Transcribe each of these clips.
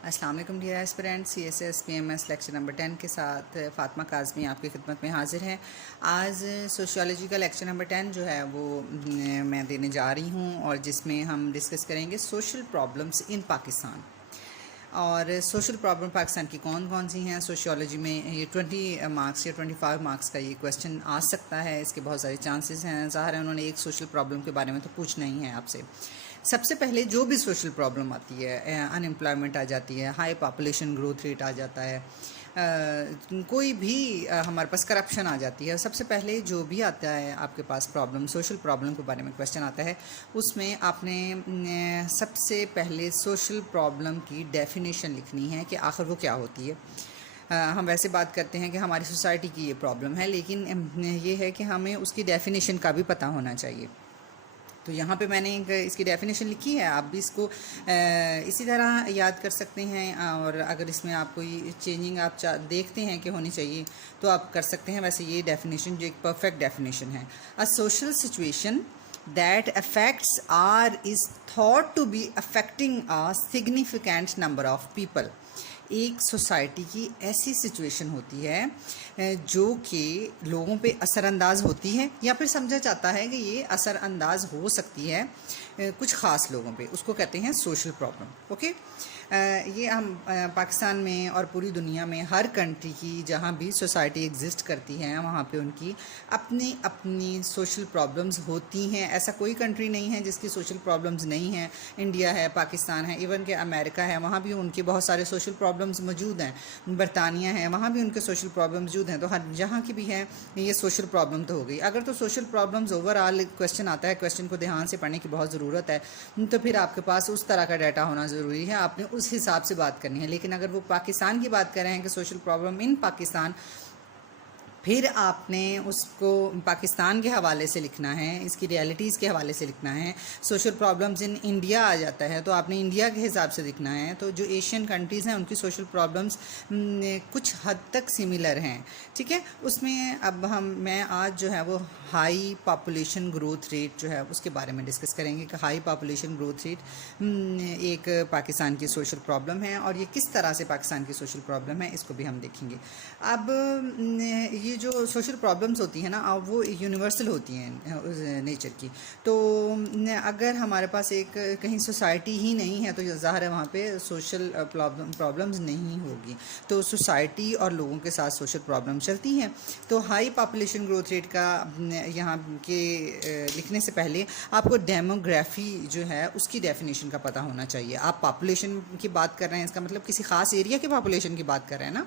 अस्सलाम वालेकुम dear aspirants, CSS PMS lecture number 10 के साथ फ़ातिमा काज़मी आपकी खिदमत में हाज़िर है। आज सोशियोलॉजी का लेक्चर नंबर 10 जो है वो मैं देने जा रही हूँ और जिसमें हम डिस्कस करेंगे सोशल प्रॉब्लम्स इन पाकिस्तान। और सोशल प्रॉब्लम पाकिस्तान की कौन कौन सी हैं। सोशियोलॉजी में ये 20 मार्क्स या 25 मार्क्स का ये क्वेश्चन आ सकता है, इसके बहुत सारे चांसेस हैं। ज़ाहिर है उन्होंने एक सोशल प्रॉब्लम के बारे में तो पूछना ही है आपसे। सबसे पहले जो भी सोशल प्रॉब्लम आती है, अनएम्प्लॉयमेंट आ जाती है, हाई पॉपुलेशन ग्रोथ रेट आ जाता है, कोई भी हमारे पास करप्शन आ जाती है, सबसे पहले जो भी आता है आपके पास प्रॉब्लम, सोशल प्रॉब्लम के बारे में क्वेश्चन आता है, उसमें आपने सबसे पहले सोशल प्रॉब्लम की डेफिनेशन लिखनी है कि आखिर वो क्या होती है। हम वैसे बात करते हैं कि हमारी सोसाइटी की ये प्रॉब्लम है, लेकिन ये है कि हमें उसकी डेफिनेशन का भी पता होना चाहिए। तो यहाँ पे मैंने इसकी डेफिनेशन लिखी है, आप भी इसको इसी तरह याद कर सकते हैं। और अगर इसमें आप कोई चेंजिंग आप देखते हैं कि होनी चाहिए तो आप कर सकते हैं। वैसे ये डेफिनेशन जो एक परफेक्ट डेफिनेशन है, a social situation that affects or is thought to be affecting a significant number of people। एक सोसाइटी की ऐसी सिचुएशन होती है जो कि लोगों पे असरअंदाज होती है, या फिर समझा जाता है कि ये असरअंदाज हो सकती है कुछ ख़ास लोगों पे, उसको कहते हैं सोशल प्रॉब्लम। ओके, ये हम पाकिस्तान में और पूरी दुनिया में हर कंट्री की जहाँ भी सोसाइटी एग्जिस्ट करती है वहाँ पे उनकी अपनी अपनी सोशल प्रॉब्लम्स होती हैं। ऐसा कोई कंट्री नहीं है जिसकी सोशल प्रॉब्लम्स नहीं हैं। इंडिया है, पाकिस्तान है, इवन के अमेरिका है, वहाँ भी उनके बहुत सारे सोशल प्रॉब्लम्स मौजूद हैं। बरतानिया है, वहाँ भी उनके सोशल प्रॉब्लम्स मौजूद हैं। तो हर जहाँ की भी है ये सोशल प्रॉब्लम तो हो गई। अगर तो सोशल प्रॉब्लम्स ओवरऑल क्वेश्चन आता है, क्वेश्चन को ध्यान से पढ़ने की बहुत ज़रूरत है, तो फिर आपके पास उस तरह का डाटा होना ज़रूरी है, आपने उस हिसाब से बात करनी है। लेकिन अगर वो पाकिस्तान की बात कर रहे हैं कि सोशल प्रॉब्लम इन पाकिस्तान, फिर आपने उसको पाकिस्तान के हवाले से लिखना है, इसकी रियलिटीज़ के हवाले से लिखना है। सोशल प्रॉब्लम्स इन इंडिया आ जाता है तो आपने इंडिया के हिसाब से लिखना है। तो जो एशियन कंट्रीज़ हैं उनकी सोशल प्रॉब्लम्स कुछ हद तक सिमिलर हैं, ठीक है। उसमें अब मैं आज जो है वो हाई पॉपुलेशन ग्रोथ रेट जो है उसके बारे में डिस्कस करेंगे कि हाई पॉपुलेशन ग्रोथ रेट एक पाकिस्तान की सोशल प्रॉब्लम है और ये किस तरह से पाकिस्तान की सोशल प्रॉब्लम है, इसको भी हम देखेंगे। अब ये जो सोशल प्रॉब्लम्स होती हैं ना, वो यूनिवर्सल होती हैं नेचर की। तो अगर हमारे पास एक कहीं सोसाइटी ही नहीं है तो ज़ाहिर है वहाँ पे सोशल प्रॉब्लम्स नहीं होगी। तो सोसाइटी और लोगों के साथ सोशल प्रॉब्लम चलती हैं। तो हाई पॉपुलेशन ग्रोथ रेट का यहाँ के लिखने से पहले आपको डेमोग्राफी जो है उसकी डेफिनेशन का पता होना चाहिए। आप पॉपुलेशन की बात कर रहे हैं, इसका मतलब किसी ख़ास एरिया की पॉपुलेशन की बात कर रहे हैं ना,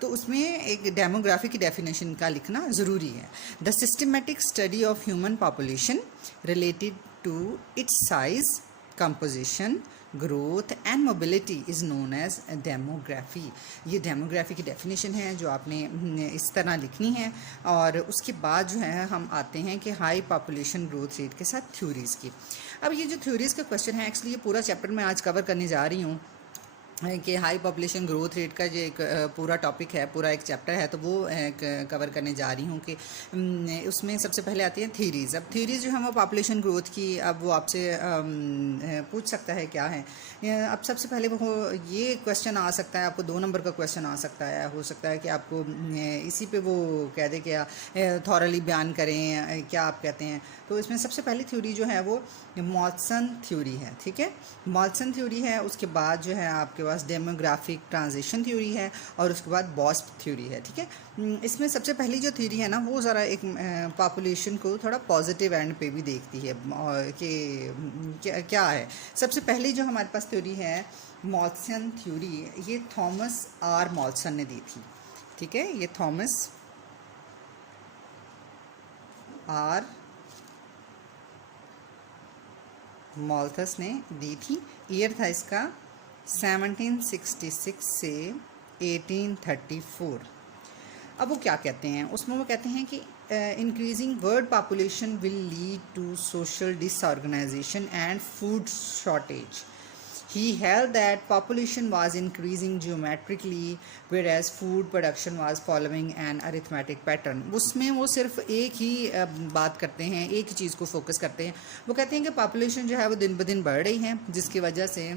तो उसमें एक डेमोग्राफी की डेफिनेशन का लिखना ज़रूरी है। The systematic study of human population related to its size, composition, growth and mobility is known as demography. ये डेमोग्राफी की डेफिनेशन है जो आपने इस तरह लिखनी है। और उसके बाद जो है हम आते हैं कि हाई पॉपुलेशन ग्रोथ रेट के साथ थ्योरीज़ की। अब ये जो थ्योरीज़ का क्वेश्चन है, एक्चुअली ये पूरा चैप्टर मैं आज कवर करने जा रही हूँ कि हाई पॉपुलेशन ग्रोथ रेट का जो एक पूरा टॉपिक है, पूरा एक चैप्टर है, तो वो कवर करने जा रही हूँ कि उसमें सबसे पहले आती हैं थ्योरीज़। अब थ्योरीज़ जो है वो पॉपुलेशन ग्रोथ की, अब वो आपसे पूछ सकता है क्या है। अब सबसे पहले वो ये क्वेश्चन आ सकता है, आपको 2 नंबर का क्वेश्चन आ सकता है। हो सकता है कि आपको इसी पे वो कह दे कि थॉरली बयान करें, क्या आप कहते हैं। तो इसमें सबसे पहली थ्योरी जो है वो मॉल्सन थ्योरी है, ठीक है। मॉल्सन थ्योरी है, उसके बाद जो है आपके पास डेमोग्राफिक ट्रांजिशन थ्योरी है और उसके बाद बॉस्प थ्योरी है, ठीक है। इसमें सबसे पहली जो थ्योरी है ना वो ज़रा एक पॉपुलेशन को थोड़ा पॉजिटिव एंड पे भी देखती है कि क्या है। सबसे पहली जो हमारे पास थ्योरी है मॉल्सन थ्योरी, ये थॉमस आर मॉल्सन ने दी थी, ठीक है। ये थॉमस आर मॉल्थस ने दी थी। ईयर था इसका 1766 से 1834। अब वो क्या कहते हैं उसमें, वो कहते हैं कि increasing world population will lead to social disorganisation and food shortage. He held that population was increasing geometrically whereas food production was following an arithmetic pattern। उसमें वो सिर्फ एक ही बात करते हैं, एक ही चीज़ को फोकस करते हैं। वो कहते हैं कि पॉपुलेशन जो है वो दिन ब दिन बढ़ रही है, जिसकी वजह से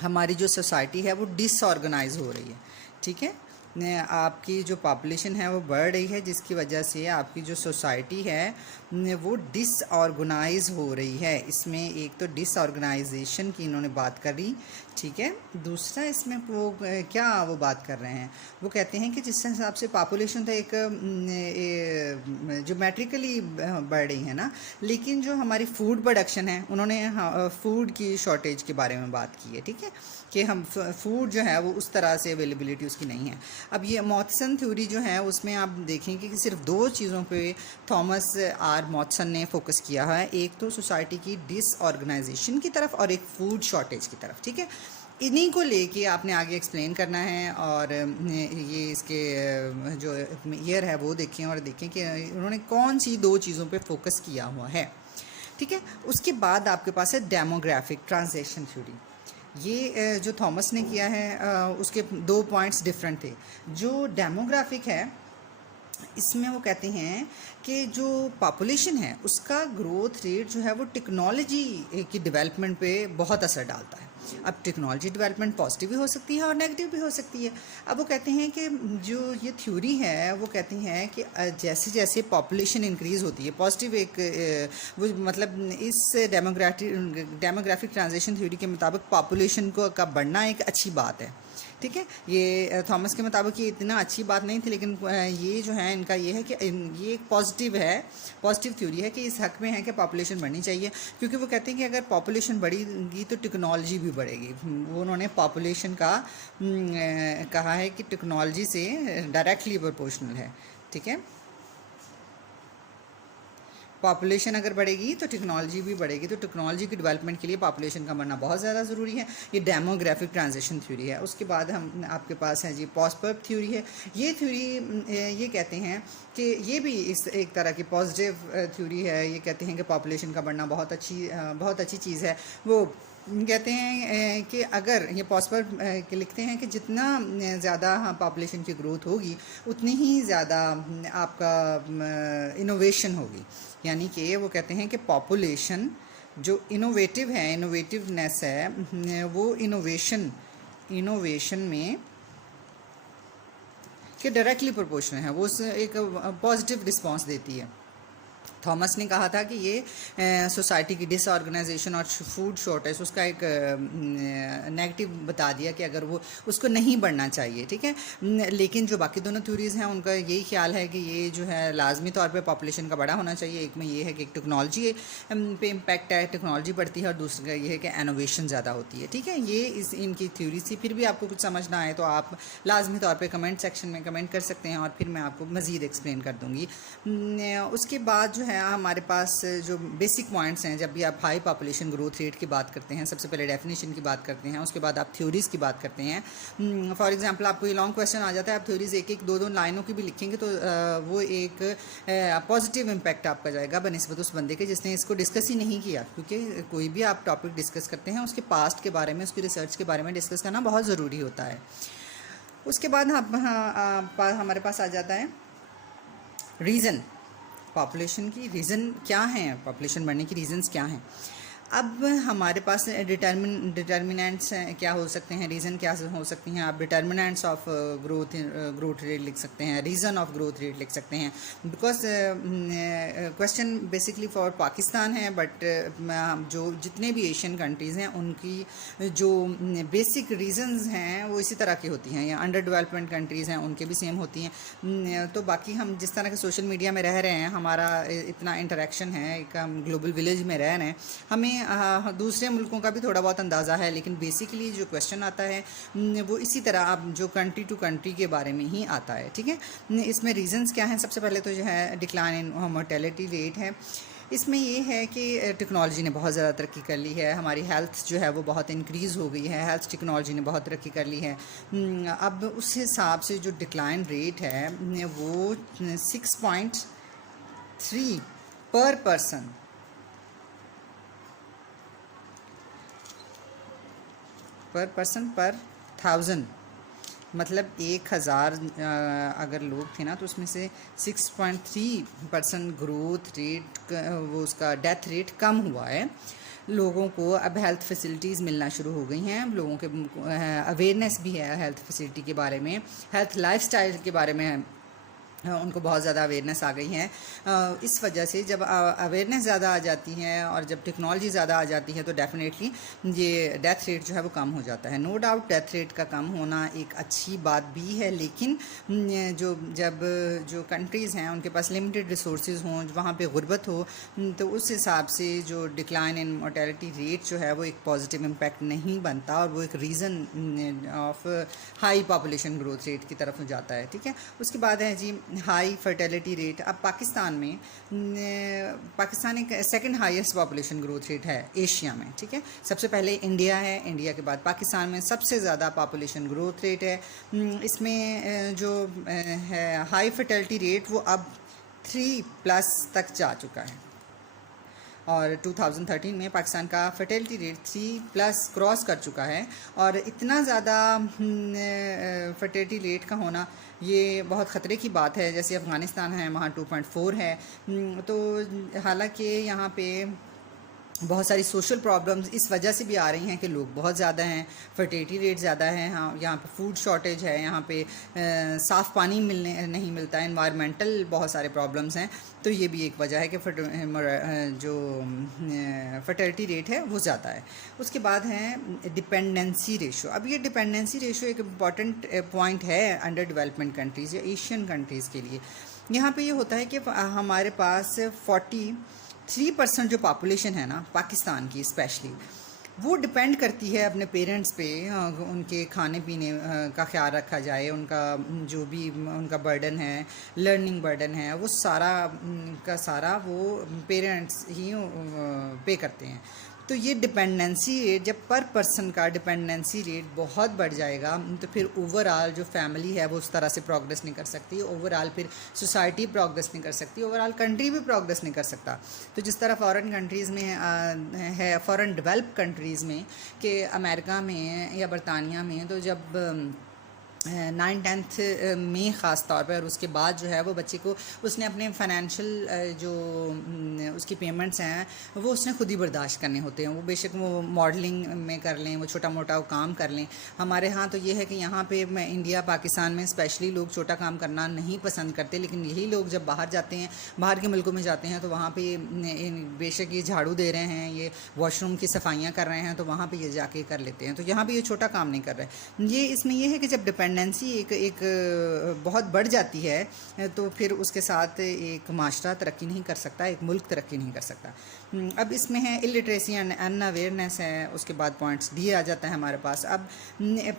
हमारी जो सोसाइटी है वो डिसऑर्गेनाइज हो रही है, ठीक है। आपकी जो पॉपुलेशन है वो बढ़ रही है, जिसकी वजह से आपकी जो सोसाइटी है वो डिसऑर्गेनाइज हो रही है। इसमें एक तो डिसऑर्गेनाइजेशन की इन्होंने बात करी, ठीक है। दूसरा इसमें वो क्या वो बात कर रहे हैं, वो कहते हैं कि जिस हिसाब से पॉपुलेशन तो एक ज्योमेट्रिकली बढ़ रही है ना, लेकिन जो हमारी फूड प्रोडक्शन है, उन्होंने फूड की शॉर्टेज के बारे में बात की है, ठीक है, कि हम फूड जो है वो उस तरह से अवेलेबिलिटी उसकी नहीं है। अब ये मॉथसन थ्योरी जो है उसमें आप देखेंगे कि सिर्फ दो चीज़ों पे थॉमस आर मॉथसन ने फोकस किया है, एक तो सोसाइटी की डिसऑर्गेनाइजेशन की तरफ और एक फूड शॉर्टेज की तरफ, ठीक है। इन्हीं को लेके आपने आगे एक्सप्लेन करना है, और ये इसके जो ईयर है वो देखें और देखें कि उन्होंने कौन सी दो चीज़ों पे फोकस किया हुआ है, ठीक है। उसके बाद आपके पास है डेमोग्राफिक ट्रांजिशन थ्योरी। ये जो थॉमस ने किया है उसके दो पॉइंट्स डिफरेंट थे। जो डेमोग्राफिक है इसमें वो कहते हैं कि जो पॉपुलेशन है उसका ग्रोथ रेट जो है वो टेक्नोलॉजी की डेवलपमेंट पे बहुत असर डालता है। अब टेक्नोलॉजी डेवलपमेंट पॉजिटिव भी हो सकती है और नेगेटिव भी हो सकती है। अब वो कहते हैं कि जो ये थ्योरी है वो कहती हैं कि जैसे जैसे पॉपुलेशन इंक्रीज़ होती है, पॉजिटिव एक वो मतलब इस डेमोग्राफिक ट्रांजिशन थ्योरी के मुताबिक पॉपुलेशन को का बढ़ना एक अच्छी बात है, ठीक है। ये थॉमस के मुताबिक ये इतना अच्छी बात नहीं थी, लेकिन ये जो है इनका ये है कि ये एक पॉजिटिव थ्योरी है कि इस हक में है कि पॉपुलेशन बढ़नी चाहिए, क्योंकि वो कहते हैं कि अगर पॉपुलेशन बढ़ेगी तो टेक्नोलॉजी भी बढ़ेगी। वो उन्होंने पॉपुलेशन का कहा है कि टेक्नोलॉजी से डायरेक्टली प्रोपोर्शनल है, ठीक है। पॉपुलेशन अगर बढ़ेगी तो टेक्नोलॉजी भी बढ़ेगी, तो टेक्नोलॉजी की डेवलपमेंट के लिए पॉपुलेशन का बढ़ना बहुत ज़्यादा ज़रूरी है। ये डेमोग्राफिक ट्रांजिशन थ्योरी है। उसके बाद हम आपके पास है जी पॉस्पर्ब थ्योरी है। ये थ्योरी ये कहते हैं कि ये भी इस एक तरह की पॉजिटिव थ्योरी है। ये कहते हैं कि पॉपुलेशन का बढ़ना बहुत अच्छी चीज़ है। वो कहते हैं कि अगर ये पॉस्पर्ब के लिखते हैं कि जितना ज़्यादा पॉपुलेशन की ग्रोथ होगी उतनी ही ज़्यादा आपका इनोवेशन होगी। यानी कि वो कहते हैं कि पॉपुलेशन जो इनोवेटिवनेस है वो इनोवेशन में कि डायरेक्टली प्रोपोर्शनल है, वो एक पॉजिटिव रिस्पांस देती है। थॉमस ने कहा था कि ये सोसाइटी की डिसऑर्गेनाइजेशन और फूड शॉर्टेज उसका एक नेगेटिव बता दिया कि अगर वो उसको नहीं बढ़ना चाहिए, ठीक है। लेकिन जो बाकी दोनों थ्योरीज़ हैं उनका यही ख्याल है कि ये जो है लाजमी तौर पे पॉपुलेशन का बड़ा होना चाहिए। एक में ये है कि टेक्नोलॉजी पे इम्पैक्ट है, टेक्नोलॉजी बढ़ती है, और दूसरा ये है कि इनोवेशन ज़्यादा होती है, ठीक है। ये इनकी थ्योरी थी। फिर भी आपको कुछ समझ ना आए तो आप लाजमी तौर पर कमेंट सेक्शन में कमेंट कर सकते हैं और फिर मैं आपको मज़ीद एक्सप्लेन कर दूँगी। उसके बाद जो है हमारे पास जो बेसिक पॉइंट्स हैं, जब भी आप हाई पॉपुलेशन ग्रोथ रेट की बात करते हैं, सबसे पहले डेफिनेशन की बात करते हैं, उसके बाद आप थ्योरीज़ की बात करते हैं। फॉर एग्जांपल आपको ये लॉन्ग क्वेश्चन आ जाता है, आप थ्योरीज़ एक एक दो लाइनों की भी लिखेंगे तो वो एक पॉजिटिव इम्पैक्ट आपका जाएगा बनिस्बत उस बंदे के जिसने इसको डिस्कस ही नहीं किया। क्योंकि कोई भी आप टॉपिक डिस्कस करते हैं उसके पास्ट के बारे में, उसकी रिसर्च के बारे में डिस्कस करना बहुत ज़रूरी होता है। उसके बाद हमारे पास आ जाता है रीज़न। पॉपुलेशन की रीज़न क्या हैं, पॉपुलेशन बढ़ने की रीज़न्स क्या हैं। अब हमारे पास डिटर्मिनेंट्स क्या हो सकते हैं, रीज़न क्या हो सकती हैं। आप डिटर्मिनेंट्स ऑफ ग्रोथ रेट लिख सकते हैं, रीज़न ऑफ ग्रोथ रेट लिख सकते हैं। Because question basically for Pakistan है, बट जो जितने भी एशियन कंट्रीज़ हैं उनकी जो बेसिक रीज़न्स हैं वो इसी तरह की होती हैं, या अंडर डेवलपमेंट कंट्रीज़ हैं उनके भी सेम होती हैं। तो बाकी हम जिस तरह के सोशल मीडिया में रह रहे हैं, हमारा इतना इंटरेक्शन है, एक हम ग्लोबल विलेज में रह रहे हैं, हमें दूसरे मुल्कों का भी थोड़ा बहुत अंदाज़ा है, लेकिन बेसिकली जो क्वेश्चन आता है वो इसी तरह आप जो कंट्री टू कंट्री के बारे में ही आता है, ठीक है। इसमें रीज़न्स क्या हैं, सबसे पहले तो जो है डिक्लाइन इन मोर्टेलिटी रेट है। इसमें ये है कि टेक्नोलॉजी ने बहुत ज़्यादा तरक्की कर ली है, हमारी हेल्थ जो है वो बहुत इंक्रीज़ हो गई है, हेल्थ टेक्नोलॉजी ने बहुत तरक्की कर ली है। अब उस हिसाब से जो डिक्लाइन रेट है वो 6.3 पर पर्सन पर 1000, मतलब 1000 अगर लोग थे ना तो उसमें से 6.3% ग्रोथ रेट वो उसका डेथ रेट कम हुआ है। लोगों को अब हेल्थ फैसिलिटीज़ मिलना शुरू हो गई हैं, लोगों के अवेयरनेस भी है हेल्थ फैसिलिटी के बारे में, हेल्थ लाइफस्टाइल के बारे में उनको बहुत ज़्यादा अवेयरनेस आ गई है। इस वजह से जब अवेयरनेस ज़्यादा आ जाती है और जब टेक्नोलॉजी ज़्यादा आ जाती है तो डेफिनेटली ये डेथ रेट जो है वो कम हो जाता है। नो डाउट डेथ रेट का कम होना एक अच्छी बात भी है, लेकिन जो कंट्रीज़ हैं उनके पास लिमिटेड रिसोर्सेज हों, वहाँ पे गुर्बत हो, तो उस हिसाब से जो डिक्लाइन इन मोर्टेलिटी रेट जो है वो एक पॉजिटिव इम्पैक्ट नहीं बनता और वो एक reason of high population growth rate की तरफ जाता है। ठीक है, उसके बाद है जी हाई फर्टिलिटी रेट। अब पाकिस्तान में पाकिस्तान एक second highest population growth rate है एशिया में। ठीक है, सबसे पहले इंडिया है, इंडिया के बाद पाकिस्तान में सबसे ज़्यादा पॉपुलेशन ग्रोथ रेट है। इसमें जो है हाई फर्टिलिटी रेट वो अब 3+ तक जा चुका है और 2013 में पाकिस्तान का फर्टिलिटी रेट 3+ क्रॉस कर चुका है। और इतना ज़्यादा फर्टिलिटी रेट का होना ये बहुत ख़तरे की बात है। जैसे अफ़गानिस्तान है, वहाँ 2.4 है। तो हालांकि यहाँ पे बहुत सारी सोशल प्रॉब्लम्स इस वजह से भी आ रही हैं कि लोग बहुत ज़्यादा हैं, फर्टिलिटी रेट ज़्यादा है। हाँ, यहाँ पे फूड शॉर्टेज है, यहाँ पे साफ़ पानी नहीं मिलता है, इन्वायरमेंटल बहुत सारे प्रॉब्लम्स हैं। तो ये भी एक वजह है कि जो फर्टिलिटी रेट है वो ज़्यादा है। उसके बाद है डिपेंडेंसी रेशो। अब ये डिपेंडेंसी रेशो एक इम्पॉर्टेंट पॉइंट है अंडर डेवलपमेंट कंट्रीज़ या एशियन कंट्रीज़ के लिए। यहाँ पे ये होता है कि हमारे पास 43% जो पॉपुलेशन है ना पाकिस्तान की स्पेशली, वो डिपेंड करती है अपने पेरेंट्स पे। उनके खाने पीने का ख्याल रखा जाए, उनका जो भी उनका बर्डन है, लर्निंग बर्डन है, वो सारा का सारा वो पेरेंट्स ही पे करते हैं। तो ये डिपेंडेंसी रेट, जब पर पर्सन का डिपेंडेंसी रेट बहुत बढ़ जाएगा तो फिर ओवरऑल जो फैमिली है वो उस तरह से प्रोग्रेस नहीं कर सकती, ओवरऑल फिर सोसाइटी प्रोग्रेस नहीं कर सकती, ओवरऑल कंट्री भी प्रोग्रेस नहीं कर सकता। तो जिस तरह फॉरेन कंट्रीज़ में है, फॉरेन डेवलप कंट्रीज़ में कि अमेरिका में या बरतानिया में, तो जब 9-10 में ख़ास तौर पर, और उसके बाद जो है वो बच्चे को उसने अपने फाइनेंशियल जो उसकी पेमेंट्स हैं वो उसने खुद ही बर्दाश्त करने होते हैं। वो बेशक वो मॉडलिंग में कर लें, वो छोटा मोटा काम कर लें। हमारे यहाँ तो ये है कि यहाँ पे इंडिया पाकिस्तान में स्पेशली लोग छोटा काम करना नहीं पसंद करते, लेकिन यही लोग जब बाहर जाते हैं, बाहर के मुल्कों में जाते हैं, तो वहाँ पर बेशक ये झाड़ू दे रहे हैं, ये वॉशरूम की सफाइयाँ कर रहे हैं, तो वहाँ पर ये जाके कर लेते हैं। तो यहाँ पर ये छोटा काम नहीं कर रहे। ये इसमें यह है कि जब डिपेंडेंसी एक बहुत बढ़ जाती है तो फिर उसके साथ एक माशरा तरक्की नहीं कर सकता, एक मुल्क तरक्की नहीं कर सकता। अब इसमें है इलिटरेसी एंड अनअवेयरनेस है, उसके बाद पॉइंट्स डी आ जाता है हमारे पास। अब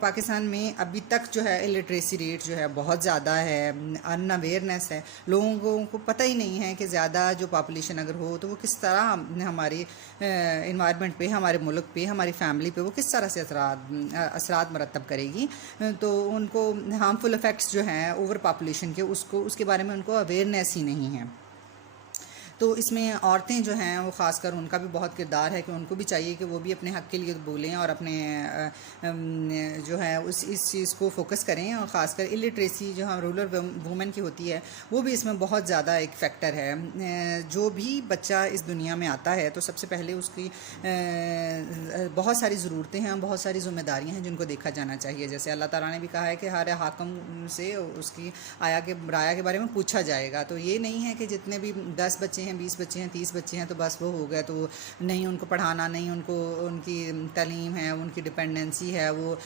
पाकिस्तान में अभी तक जो है इलिटरेसी रेट जो है बहुत ज़्यादा है, अनअवेयरनेस है, लोगों को पता ही नहीं है कि ज़्यादा जो पॉपुलेशन अगर हो तो वो किस तरह हमारी इन्वायरमेंट पे, हमारे मुल्क पे, हमारी फैमिली पे वो किस तरह से असरात मरतब करेगी। तो उनको हार्मफुल इफ़ेक्ट्स जो हैं ओवर पॉपुलेशन के, उसके बारे में उनको अवेयरनेस ही नहीं है। तो इसमें औरतें जो हैं वो ख़ासकर उनका भी बहुत किरदार है कि उनको भी चाहिए कि वो भी अपने हक़ के लिए बोलें और अपने जो है इस चीज़ को फोकस करें। और ख़ासकर इलिटरेसी जो है रूरल वुमेन की होती है वो भी इसमें बहुत ज़्यादा एक फ़ैक्टर है। जो भी बच्चा इस दुनिया में आता है तो सबसे पहले उसकी बहुत सारी ज़रूरतें हैं, बहुत सारी ज़िम्मेदारियाँ हैं जिनको देखा जाना चाहिए। जैसे अल्लाह ताला ने भी कहा है कि हर हाकिम से उसकी राया के बारे में पूछा जाएगा। तो ये नहीं है कि जितने भी 10 बच्चे 20 बच्चे हैं, 30 बच्चे हैं तो बस वो हो गया, तो नहीं उनको पढ़ाना, नहीं उनको उनकी तालीम है, उनकी डिपेंडेंसी है, वो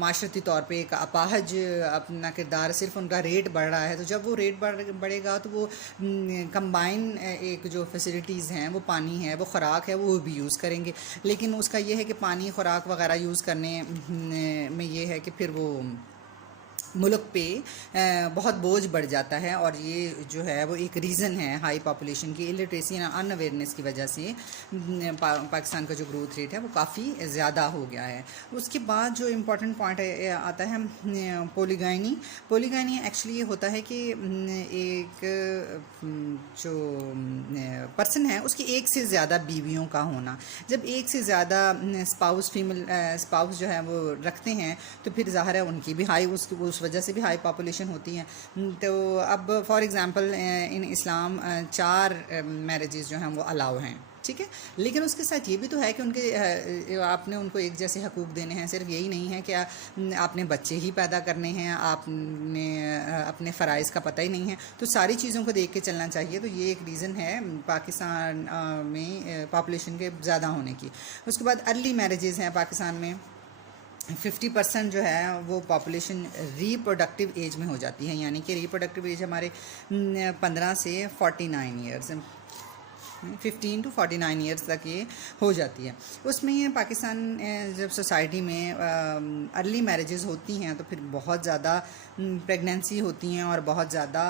माशरती तौर पे एक अपाहज अपना किरदार, सिर्फ उनका रेट बढ़ रहा है। तो जब वो रेट बढ़ेगा तो वो कंबाइन एक जो फैसिलिटीज़ हैं, वो पानी है, वो ख़ुराक है, वो भी यूज़ करेंगे। लेकिन उसका ये है कि पानी, ख़ुराक वगैरह यूज़ करने में ये है कि फिर वो मुल्क पे बहुत बोझ बढ़ जाता है। और ये जो है वो एक रीज़न है हाई पॉपुलेशन की, इलिटरेसी एंड अनअवेयरनेस की वजह से पाकिस्तान का जो ग्रोथ रेट है वो काफ़ी ज़्यादा हो गया है। उसके बाद जो इम्पोर्टेंट पॉइंट आता है पोलीगाइनी एक्चुअली ये होता है कि एक जो पर्सन है उसकी एक से ज़्यादा बीवियों का होना। जब एक से ज़्यादा फीमेल स्पाउस जो है वो रखते हैं तो फिर ज़ाहिर है उनकी भी हाई उस वजह से भी हाई पॉपुलेशन होती है। तो अब for example in Islam 4 marriages जो हैं वो अलाउ हैं। ठीक है। लेकिन उसके साथ ये भी तो है कि उनके आपने उनको एक जैसे हकूक़ देने हैं, सिर्फ यही नहीं है कि आपने बच्चे ही पैदा करने हैं, आपने अपने फ़राइज़ का पता ही नहीं है, तो सारी चीज़ों को देख के चलना चाहिए। तो ये एक रीज़न है पाकिस्तान में पॉपुलेशन के ज़्यादा होने की। उसके बाद अर्ली मैरिजेज़ हैं पाकिस्तान में। 50% जो है वो पॉपुलेशन रिप्रोडक्टिव एज में हो जाती है, यानी कि रिप्रोडक्टिव एज हमारे 15 से 49 ईयर्स, 15 टू 49 ईयर्स तक ये हो जाती है। उसमें ये पाकिस्तान जब सोसाइटी में अर्ली मैरिजेस होती हैं तो फिर बहुत ज़्यादा प्रेगनेंसी होती हैं और बहुत ज़्यादा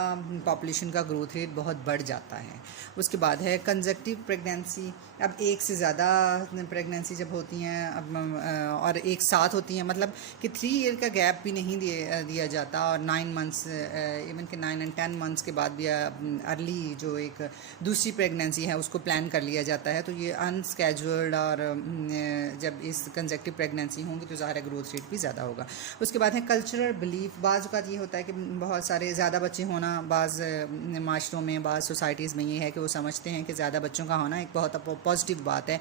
पॉपुलेशन का ग्रोथ रेट बहुत बढ़ जाता है। उसके बाद है कंसेक्टिव प्रेगनेंसी। अब एक से ज़्यादा प्रेगनेंसी जब होती हैं और एक साथ होती हैं, मतलब कि 3 ईयर का गैप भी नहीं दिया जाता, और 9 मंथ्स इवन कि 9 एंड 10 मंथ्स के बाद भी अर्ली जो एक दूसरी प्रेगनेंसी है उसको प्लान कर लिया जाता है। तो ये अनस्केड्यूल्ड और जब इस कंसेक्टिव प्रेगनेंसी होंगी तो ज़ाहिर ग्रोथ रेट भी ज़्यादा होगा। उसके बाद है कल्चरल बिलीफ। बाज़ का ये होता है कि बहुत सारे ज़्यादा बच्चे होना, बाज़ माशरों में, बाज़ सोसाइटीज़ में ये है कि वो समझते हैं कि ज़्यादा बच्चों का होना एक बहुत पॉजिटिव बात है,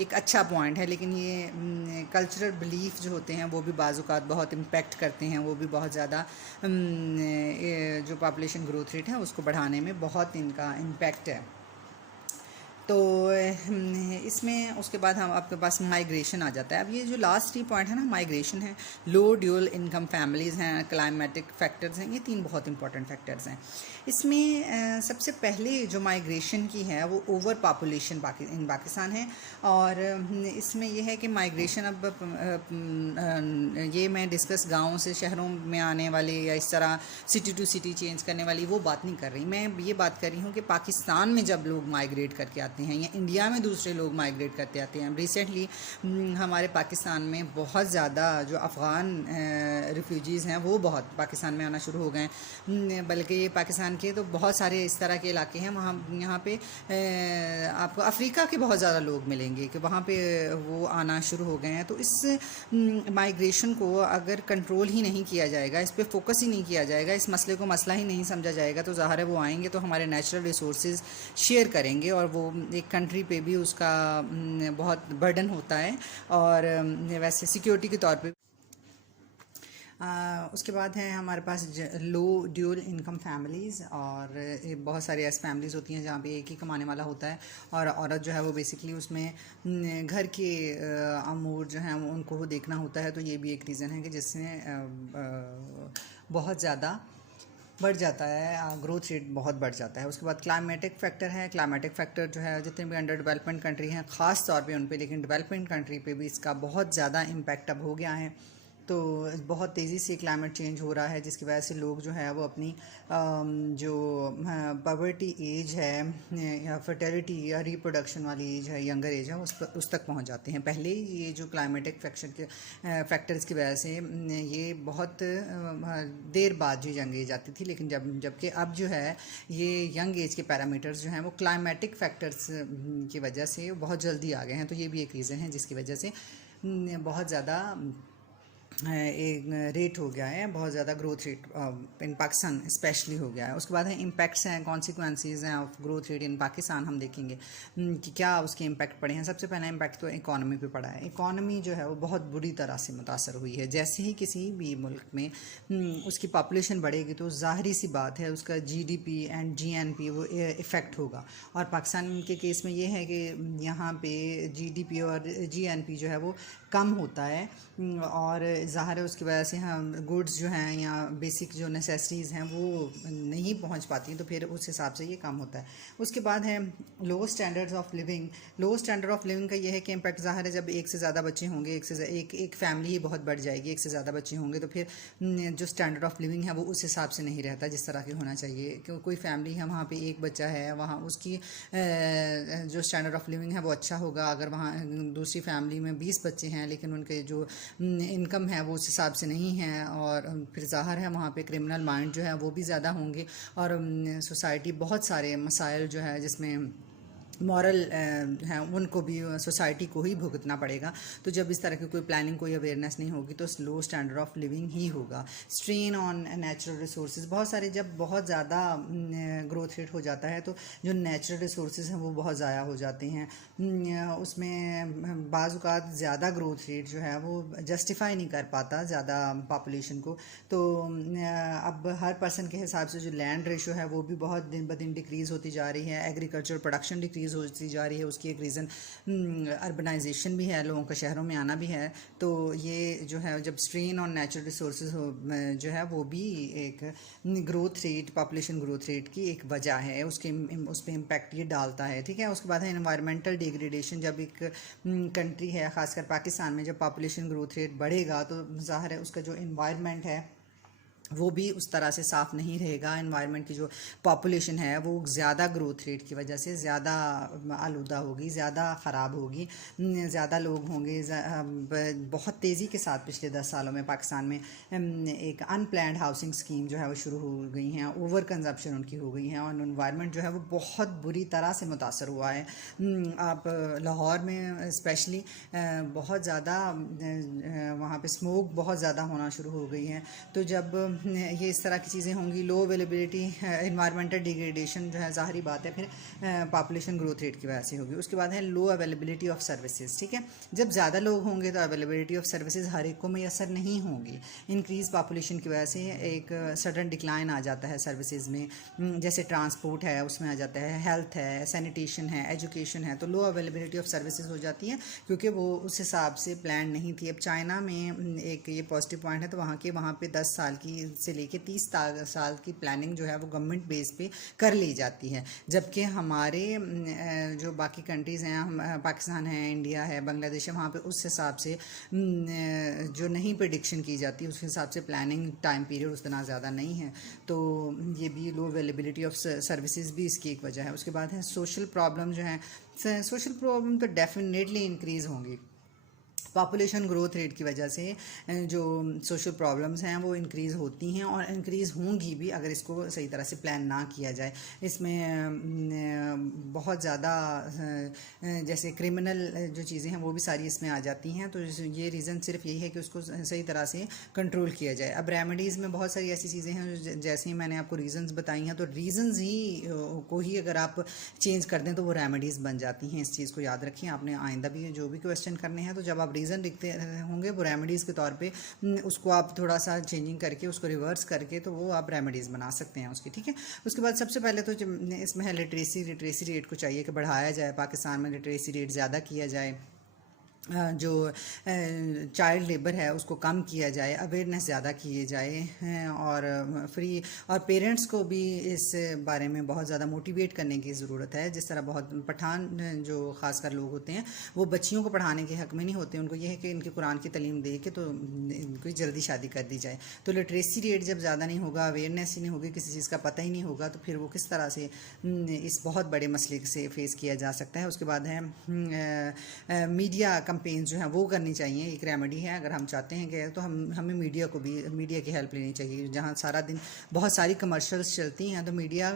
एक अच्छा पॉइंट है। लेकिन ये कल्चरल बिलीफ जो होते हैं वो भी बाज़ बहुत इम्पेक्ट करते हैं, वो भी बहुत ज़्यादा जो पॉपुलेशन ग्रोथ रेट है उसको बढ़ाने में बहुत इनका इम्पेक्ट है। तो इसमें उसके बाद हम आपके पास माइग्रेशन आ जाता है। अब ये जो लास्ट 3 पॉइंट है ना, माइग्रेशन है, लो ड्यूल इनकम फैमिलीज़ हैं, क्लाइमेटिक फैक्टर्स हैं, ये 3 बहुत इंपॉर्टेंट फैक्टर्स हैं। इसमें सबसे पहले जो माइग्रेशन की है वो ओवर पॉपुलेशन इन पाकिस्तान है। और इसमें ये है कि माइग्रेशन अब ये मैं डिस्कस गाँव से शहरों में आने वाले या इस तरह सिटी टू सिटी चेंज करने वाली वो बात नहीं कर रही, मैं ये बात कर रही हूँ कि पाकिस्तान में जब लोग माइग्रेट करके आते हैं या इंडिया में दूसरे लोग माइग्रेट करते आते हैं। रिसेंटली हमारे पाकिस्तान में बहुत ज़्यादा जो अफ़गान रिफ्यूजीज़ हैं वो बहुत पाकिस्तान में आना शुरू हो गए हैं, बल्कि पाकिस्तान के तो बहुत सारे इस तरह के इलाके हैं वहाँ यहाँ पे आपको अफ्रीका के बहुत ज़्यादा लोग मिलेंगे कि वहाँ पे वो आना शुरू हो गए हैं। तो इस माइग्रेशन को अगर कंट्रोल ही नहीं किया जाएगा, इस पर फोकस ही नहीं किया जाएगा, इस मसले को मसला ही नहीं समझा जाएगा, तो ज़ाहिर है वो आएंगे तो हमारे नेचुरल रिसोर्सेज शेयर करेंगे और वो एक कंट्री पे भी उसका बहुत बर्डन होता है, और वैसे सिक्योरिटी के तौर पे। उसके बाद है हमारे पास लो ड्यूल इनकम फैमिलीज़, और बहुत सारी ऐसी फैमिलीज़ होती हैं जहाँ पे एक ही कमाने वाला होता है और औरत जो है वो बेसिकली उसमें घर के अमूर जो हैं उनको देखना होता है। तो ये भी एक रीज़न है कि जिससे बहुत ज़्यादा बढ़ जाता है, ग्रोथ रेट बहुत बढ़ जाता है। उसके बाद क्लाइमेटिक फैक्टर है। क्लाइमेटिक फैक्टर जो है जितने भी अंडर डेवलपमेंट कंट्री हैं ख़ास तौर पे उन पे, लेकिन डेवलपमेंट कंट्री पे भी इसका बहुत ज़्यादा इम्पैक्ट अब हो गया है। तो बहुत तेज़ी से क्लाइमेट चेंज हो रहा है जिसकी वजह से लोग जो है वो अपनी जो पॉवर्टी एज है या फर्टिलिटी या रिप्रोडक्शन वाली एज है, यंगर एज है, उस तक पहुंच जाते हैं। पहले ये जो क्लाइमेटिक फैक्टर्स की वजह से ये बहुत देर बाद जो यंग एज आती थी, लेकिन जबकि अब जो है ये यंग एज के पैरामीटर्स जो हैं वो क्लाइमेटिक फैक्टर्स की वजह से बहुत जल्दी आ गए हैं। तो ये भी एक रीज़न है जिसकी वजह से बहुत ज़्यादा एक रेट हो गया है, बहुत ज़्यादा growth rate in Pakistan specially हो गया है। उसके बाद है इम्पैक्ट्स हैं, कॉन्सिक्वेंसेस हैं of growth rate in Pakistan. हम देखेंगे कि क्या उसके इम्पैक्ट पड़े हैं। सबसे पहला इम्पैक्ट तो इकॉनमी पे पड़ा है। इकॉनमी जो है वो बहुत बुरी तरह से मुतासर हुई है। जैसे ही किसी भी मुल्क में उसकी पॉपुलेशन बढ़ेगी तो ज़ाहिरी सी बात है उसका GDP एंड GNP वो इफ़ेक्ट होगा। और पाकिस्तान के केस में ये है कि यहाँ पे GDP और GNP जो है वो कम होता है, और ज़ाहिर है उसकी वजह से हम गुड्स जो हैं या बेसिक जो नेसेसिटीज़ हैं वो नहीं पहुंच पाती, तो फिर उस हिसाब से ये कम होता है। उसके बाद है low standards of living. Low standard of living का ये है कि इम्पैक्ट ज़ाहिर है जब एक से ज़्यादा बच्चे होंगे, एक फैमिली ही बहुत बढ़ जाएगी, एक से ज़्यादा बच्चे होंगे, तो फिर जो स्टैंडर्ड ऑफ लिविंग है वो उस हिसाब से नहीं रहता जिस तरह की होना चाहिए। क्योंकि कोई फैमिली है वहाँ पर एक बच्चा है, वहाँ उसकी जो स्टैंडर्ड ऑफ लिविंग है वो अच्छा होगा। अगर वहाँ दूसरी फैमिली में 20 बच्चे हैं लेकिन उनके जो इनकम है वो उस हिसाब से नहीं है, और फिर ज़ाहिर है वहाँ पे क्रिमिनल माइंड जो है वो भी ज़्यादा होंगे, और सोसाइटी बहुत सारे मसाइल जो है जिसमें मॉरल हैं उनको भी सोसाइटी को ही भुगतना पड़ेगा। तो जब इस तरह की कोई प्लानिंग, कोई अवेयरनेस नहीं होगी तो लो स्टैंडर्ड ऑफ लिविंग ही होगा। स्ट्रेन ऑन नेचुरल रिसोर्सेज, बहुत सारे जब बहुत ज़्यादा ग्रोथ रेट हो जाता है तो जो नेचुरल रिसोर्सेज हैं वो बहुत ज़ाया हो जाते हैं। उसमें बाज़ औक़ात ज़्यादा ग्रोथ रेट जो है वो जस्टिफाई नहीं कर पाता ज़्यादा पॉपुलेशन को। तो अब हर पर्सन के हिसाब से जो लैंड रेशो है वो भी बहुत दिन ब दिन डिक्रीज़ होती जा रही है। एग्रीकल्चर प्रोडक्शन डिक्रीज़ होती जा रही है। उसकी एक रीज़न अर्बनाइजेशन भी है, लोगों का शहरों में आना भी है। तो ये जो है जब स्ट्रेन ऑन नेचुरल रिसोर्सेज जो है वो भी एक growth rate, population growth rate की एक वजह है, उसके उस पर इम्पैक्ट ये डालता है। ठीक है, उसके बाद है एनवायरमेंटल डिग्रेडेशन। जब एक कंट्री है, ख़ासकर पाकिस्तान में, जब पॉपुलेशन ग्रोथ रेट बढ़ेगा तो ज़ाहिर है उसका जो इन्वायरमेंट है वो भी उस तरह से साफ़ नहीं रहेगा। एनवायरनमेंट की जो पॉपुलेशन है वो ज़्यादा ग्रोथ रेट की वजह से ज़्यादा आलूदा होगी, ज़्यादा ख़राब होगी, ज़्यादा लोग होंगे। बहुत तेज़ी के साथ पिछले 10 सालों में पाकिस्तान में एक अनप्लैन्ड हाउसिंग स्कीम जो है वो शुरू हो गई हैं, ओवर कंजप्शन उनकी हो गई है और एनवायरनमेंट जो है वो बहुत बुरी तरह से मुतासर हुआ है। आप लाहौर में स्पेशली बहुत ज़्यादा वहाँ पे स्मोक बहुत ज़्यादा होना शुरू हो गई है। तो जब ये इस तरह की चीज़ें होंगी, लो अवेलेबिलिटी, इन्वायरमेंटल डिग्रेडेशन जो है ज़ाहरी बात है फिर पॉपुलेशन ग्रोथ रेट की वजह से होगी। उसके बाद है लो अवेलेबिलिटी ऑफ सर्विसेज। ठीक है, जब ज़्यादा लोग होंगे तो अवेलेबिलिटी ऑफ सर्विसेज हर एक को मैसर नहीं होंगी। इंक्रीज़ पॉपुलेशन की वजह से एक सडन डिक्लाइन आ जाता है सर्विसेज में, जैसे ट्रांसपोर्ट है उसमें आ जाता है, हेल्थ है, सैनिटेशन है, एजुकेशन है। तो लो अवेलेबिलिटी ऑफ सर्विसेज हो जाती है क्योंकि वो उस हिसाब से प्लान नहीं थी। अब चाइना में एक ये पॉजिटिव पॉइंट है, तो वहाँ पे 10 साल की से लेके 30 साल की प्लानिंग जो है वो गवर्नमेंट बेस पे कर ली जाती है। जबकि हमारे जो बाकी कंट्रीज़ हैं, हम पाकिस्तान है, इंडिया है, बांग्लादेश है, वहाँ पे उस हिसाब से जो नहीं प्रेडिक्शन की जाती उस हिसाब से प्लानिंग टाइम पीरियड उतना ज़्यादा नहीं है। तो ये भी लो अवेलेबिलिटी ऑफ सर्विसेज भी इसकी एक वजह है। उसके बाद है सोशल प्रॉब्लम जो है, सोशल प्रॉब्लम तो डेफिनेटली इंक्रीज़ होंगी। पॉपुलेशन ग्रोथ रेट की वजह से जो सोशल प्रॉब्लम्स हैं वो इंक्रीज़ होती हैं और इंक्रीज़ होंगी भी अगर इसको सही तरह से प्लान ना किया जाए। इसमें बहुत ज़्यादा जैसे क्रिमिनल जो चीज़ें हैं वो भी सारी इसमें आ जाती हैं। तो ये रीज़न सिर्फ यही है कि उसको सही तरह से कंट्रोल किया जाए। अब रेमेडीज़ में बहुत सारी ऐसी चीज़ें हैं, जैसे मैंने आपको रीज़न्स बताई हैं, तो रीज़न्स ही को ही अगर आप चेंज कर दें तो वो रेमेडीज़ बन जाती हैं। इस चीज़ को याद रखें। आपने आइंदा भी जो भी क्वेश्चन करने हैं तो जब आप रीज़न लिखते होंगे वो रेमेडीज़ के तौर पे उसको आप थोड़ा सा चेंजिंग करके उसको रिवर्स करके तो वो आप रेमेडीज़ बना सकते हैं उसकी। ठीक है, उसके बाद सबसे पहले तो इसमें है लिटरेसी रेट को चाहिए कि बढ़ाया जाए। पाकिस्तान में लिटरेसी रेट ज़्यादा किया जाए, जो चाइल्ड लेबर है उसको कम किया जाए, अवेयरनेस ज़्यादा किए जाए और फ्री और पेरेंट्स को भी इस बारे में बहुत ज़्यादा मोटिवेट करने की ज़रूरत है। जिस तरह बहुत पठान जो ख़ासकर लोग होते हैं वो बच्चियों को पढ़ाने के हक़ में नहीं होते, उनको यह है कि इनके कुरान की तालीम दे के तो इनको जल्दी शादी कर दी जाए। तो लिटरेसी रेट जब ज़्यादा नहीं होगा, अवेयरनेस ही नहीं होगी, किसी चीज़ का पता ही नहीं होगा, तो फिर वो किस तरह से इस बहुत बड़े मसले से फेस किया जा सकता है। उसके बाद है मीडिया कैंपेन्स जो हैं वो करनी चाहिए। एक रेमेडी है, अगर हम चाहते हैं कि तो हमें मीडिया की हेल्प लेनी चाहिए। जहाँ सारा दिन बहुत सारी कमर्शियल्स चलती हैं तो मीडिया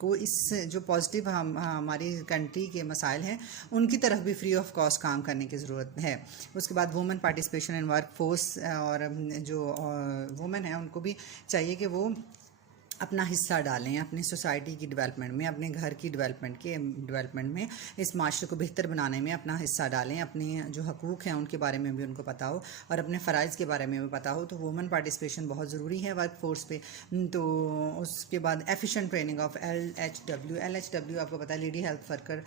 को इस जो पॉजिटिव हमारी कंट्री के मसाइल हैं उनकी तरफ भी फ्री ऑफ कॉस्ट काम करने की ज़रूरत है। उसके बाद women participation in work force, और जो वुमेन हैं उनको भी चाहिए कि वो अपना हिस्सा डालें अपनी सोसाइटी की डेवलपमेंट में, अपने घर की डेवलपमेंट में, इस माशरे को बेहतर बनाने में अपना हिस्सा डालें। अपने जो हकूक़ हैं उनके बारे में भी उनको पता हो और अपने फ़राइज़ के बारे में भी पता हो। तो वुमेन पार्टिसिपेशन बहुत ज़रूरी है वर्क फोर्स पे। तो उसके बाद एफिशिएंट ट्रेनिंग ऑफ LHW आपको पता है, लेडी हेल्थ वर्कर,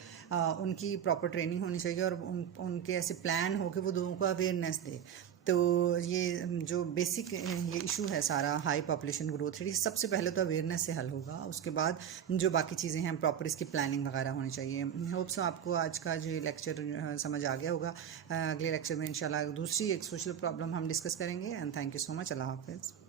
उनकी प्रॉपर ट्रेनिंग होनी चाहिए और उनके ऐसे प्लान हो कि वो लोगों को अवेयरनेस दे। तो ये जो बेसिक ये इशू है सारा हाई पॉपुलेशन ग्रोथ रेट, सबसे पहले तो अवेयरनेस से हल होगा। उसके बाद जो बाकी चीज़ें हैं प्रॉपर इसकी प्लानिंग वगैरह होनी चाहिए। होप सो आपको आज का जो लेक्चर समझ आ गया होगा। अगले लेक्चर में इंशाल्लाह दूसरी एक सोशल प्रॉब्लम हम डिस्कस करेंगे। And thank you so much. अल्लाह हाफिज़।